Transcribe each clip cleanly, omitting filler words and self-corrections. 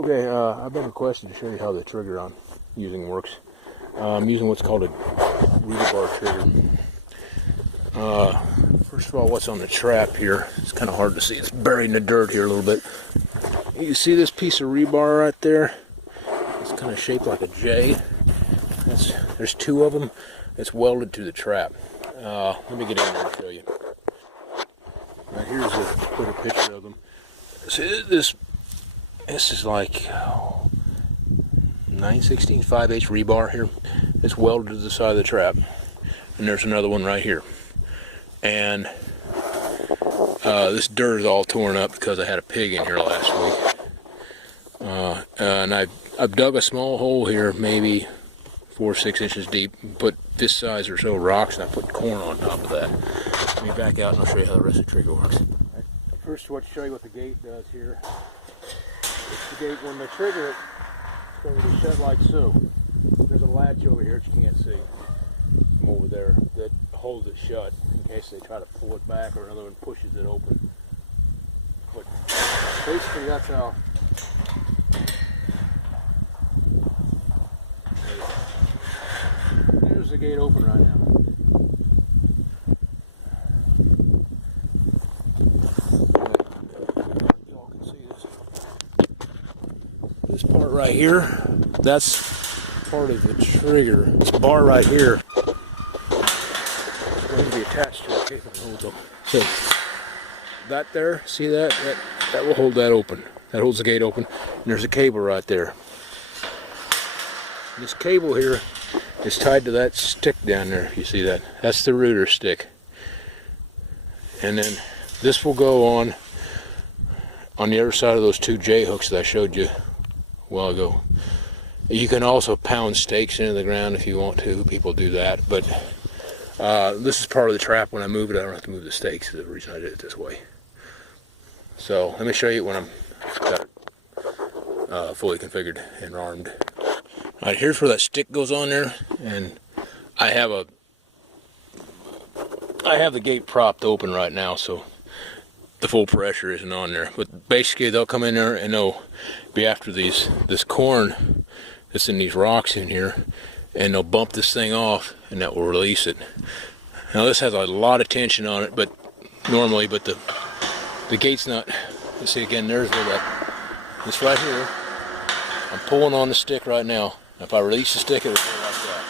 Okay, I've been requested to show you how the trigger I'm using works. I'm using what's called a reader bar trigger. First of all, what's on the trap here? It's kind of hard to see. It's buried in the dirt here a little bit. You see this piece of rebar right there? It's kind of shaped like a J. There's two of them. It's welded to the trap. Let me get in there and show you. Right, here's a better picture of them. See, this is like 9/16 5/8 rebar here. It's welded to the side of the trap. And there's another one right here. And this dirt is all torn up because I had a pig in here last week. And I've dug a small hole here, maybe 4 or 6 inches deep, put this size or so rocks, and I put corn on top of that. Let me back out and I'll show you how the rest of the trigger works. First, I want to show you what the gate does here. It's the gate, when they trigger it, it's going to be shut like so. There's a latch over here that you can't see from over there that holds it shut in case they try to pull it back or another one pushes it open. But basically that's how there's the gate open right now. Y'all can see this part right here, that's part of the trigger. This bar right here is going to be attached to a cable that holds up. So that there, see that? That will hold that open. That holds the gate open. And there's a cable right there. This cable here is tied to that stick down there, if you see that. That's the rooter stick. And then this will go on the other side of those 2 J hooks that I showed you a while ago. You can also pound stakes into the ground if you want to. People do that. But this is part of the trap. When I move it, I don't have to move the stakes. That's the reason I did it this way. So let me show you when I'm got it fully configured and armed. Alright, here's where that stick goes on there, and I have the gate propped open right now, so the full pressure isn't on there. But basically, they'll come in there and they'll be after this corn that's in these rocks in here, and they'll bump this thing off, and that will release it. Now this has a lot of tension on it, but the gate's not. You see again, there's where this right here. I'm pulling on the stick right now. If I release the stick, it will go like that.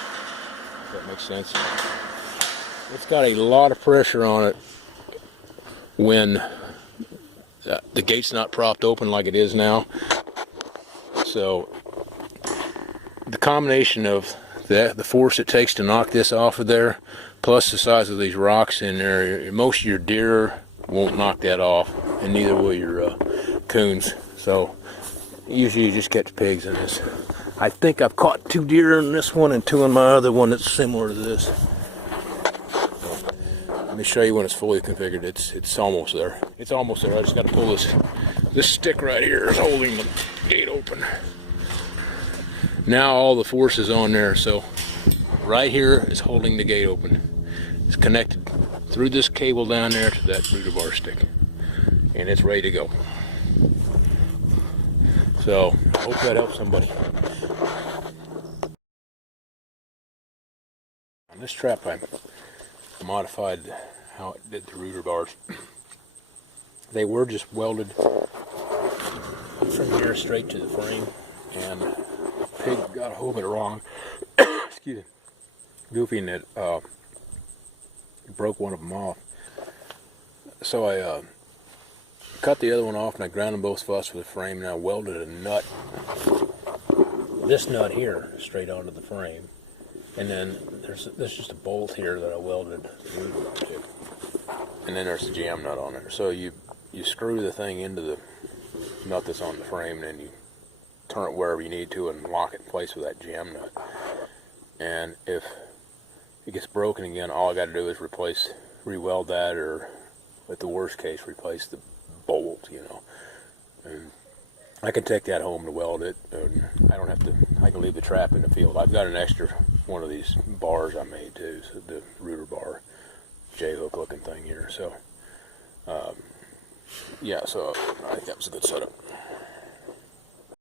If that makes sense. It's got a lot of pressure on it when the gate's not propped open like it is now. So the combination of the force it takes to knock this off of there, plus the size of these rocks in there, most of your deer won't knock that off, and neither will your coons. So usually you just catch pigs in this. I think I've caught 2 deer in this one and 2 in my other one that's similar to this. Let me show you when it's fully configured. It's almost there. It's almost there. I just got to pull this stick right here is holding the gate open. Now all the force is on there, so right here is holding the gate open. It's connected through this cable down there to that rooter bar stick, and it's ready to go. So I hope that helps somebody. On this trap, I modified how it did the rooter bars. They were just welded from here straight to the frame, and the pig got a hold of it wrong. Excuse me. Goofy, and it broke one of them off. So I cut the other one off, and I ground them both flush with the frame, and I welded a nut, this nut here, straight onto the frame. And then there's just a bolt here that I welded the rooter to. And then there's the jam nut on there. So you screw the thing into the nut that's on the frame, and then you turn it wherever you need to and lock it in place with that jam nut. And if it gets broken again, all I got to do is re-weld that, or at the worst case, replace the bolt, you know. And I can take that home to weld it, and I can leave the trap in the field. I've got an extra one of these bars I made too, so the rooter bar, J-hook looking thing here. So, yeah, so I think that was a good setup.